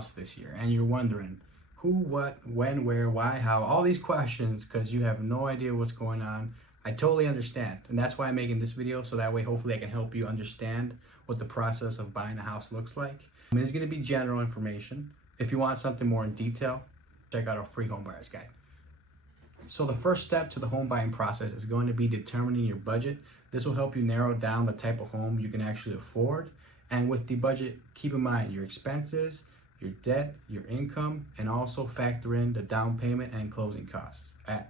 house this year and you're wondering who, what, when, where, why, how, all these questions because you have no idea what's going on, I totally understand. And that's why I'm making this video, so that way hopefully I can help you understand what the process of buying a house looks like. I mean, it's going to be general information. If you want something more in detail, check out our free home buyer's guide. So the first step to the home buying process is going to be determining your budget. This will help you narrow down the type of home you can actually afford. And with the budget, keep in mind your expenses, your debt, your income, and also factor in the down payment and closing costs at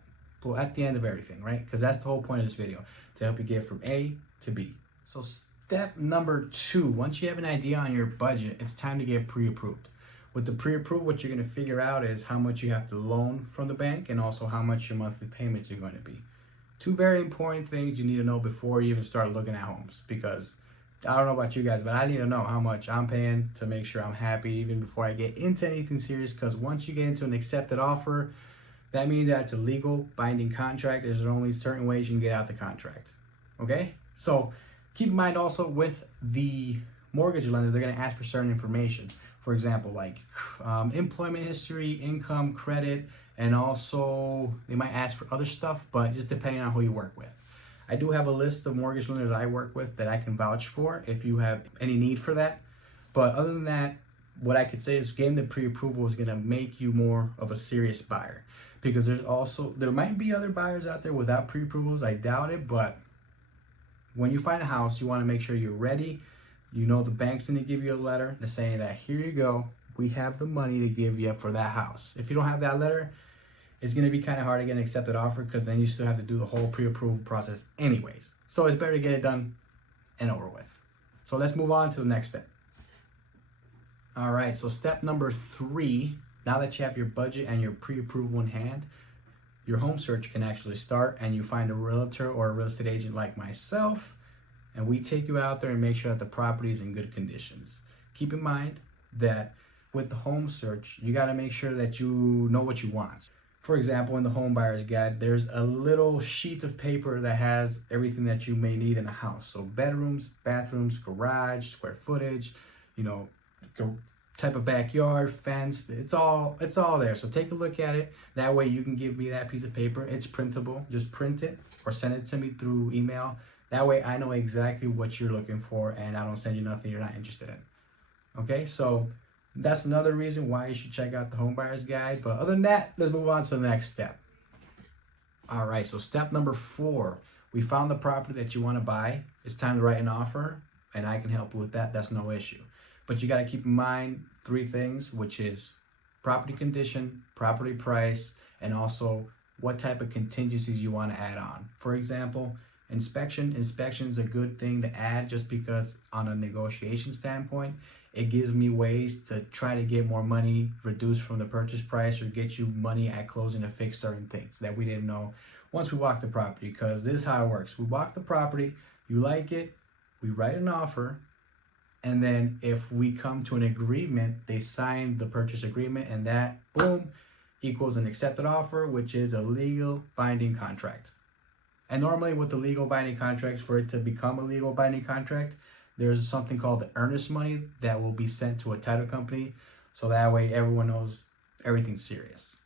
the end of everything, right? Because that's the whole point of this video, to help you get from A to B. So step number 2, once you have an idea on your budget, it's time to get pre-approved. With the pre-approved, what you're going to figure out is how much you have to loan from the bank and also how much your monthly payments are going to be. 2 very important things you need to know before you even start looking at homes, because I don't know about you guys, but I need to know how much I'm paying to make sure I'm happy even before I get into anything serious, because once you get into an accepted offer, that means that it's a legal binding contract. There's only certain ways you can get out the contract. Okay? So keep in mind also with the mortgage lender, they're going to ask for certain information. For example, like employment history, income, credit, and also they might ask for other stuff, but just depending on who you work with. I do have a list of mortgage lenders I work with that I can vouch for if you have any need for that. But other than that, what I could say is getting the pre-approval is going to make you more of a serious buyer, because there might be other buyers out there without pre-approvals. I doubt it, but when you find a house, you want to make sure you're ready. You know the bank's going to give you a letter to saying that here you go, we have the money to give you for that house. If you don't have that letter, it's going to be kind of hard to get an accepted offer, because then you still have to do the whole pre-approval process anyways. So it's better to get it done and over with. So let's move on to the next step. All right, so step number 3, now that you have your budget and your pre-approval in hand, your home search can actually start, and you find a realtor or a real estate agent like myself, and we take you out there and make sure that the property is in good conditions. Keep in mind that with the home search, you got to make sure that you know what you want. For example, in the home buyer's guide, there's a little sheet of paper that has everything that you may need in a house. So bedrooms, bathrooms, garage, square footage, type of backyard, fence, it's all there. So take a look at it. That way you can give me that piece of paper. It's printable. Just print it or send it to me through email. That way I know exactly what you're looking for and I don't send you nothing you're not interested in. Okay, so that's another reason why you should check out the home buyer's guide. But other than that, let's move on to the next step. All right, so step number 4, we found the property that you want to buy. It's time to write an offer, and I can help you with that. That's no issue. But you got to keep in mind 3 things, which is property condition, property price, and also what type of contingencies you want to add on. For example, inspection. Inspection is a good thing to add just because on a negotiation standpoint, it gives me ways to try to get more money reduced from the purchase price or get you money at closing to fix certain things that we didn't know once we walk the property, because this is how it works. We walk the property, you like it, we write an offer, and then if we come to an agreement, they sign the purchase agreement, and that, boom, equals an accepted offer, which is a legal binding contract. And normally with the legal binding contracts, for it to become a legal binding contract, there's something called the earnest money that will be sent to a title company, so that way everyone knows everything's serious.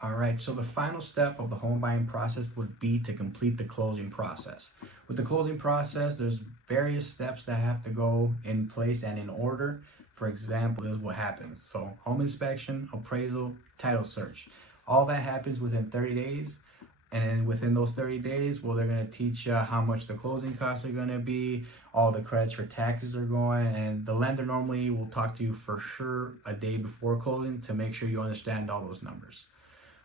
All right, so the final step of the home buying process would be to complete the closing process. With the closing process, there's various steps that have to go in place and in order. For example, this is what happens. So home inspection, appraisal, title search. All that happens within 30 days. And then within those 30 days, well, they're going to teach you how much the closing costs are going to be, all the credits for taxes are going, and the lender normally will talk to you for sure a day before closing to make sure you understand all those numbers.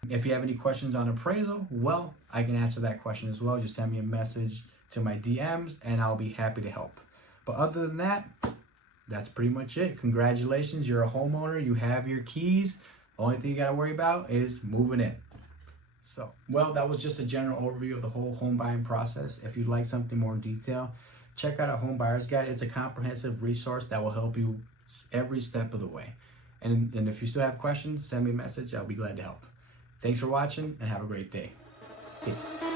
If you have any questions on appraisal, well, I can answer that question as well. Just send me a message to my DMs and I'll be happy to help. But other than that, that's pretty much it. Congratulations, you're a homeowner, you have your keys. The only thing you got to worry about is moving in. So, well, that was just a general overview of the whole home buying process. If you'd like something more in detail, check out our home buyer's guide. It's a comprehensive resource that will help you every step of the way. And if you still have questions, send me a message. I'll be glad to help. Thanks for watching and have a great day. Peace.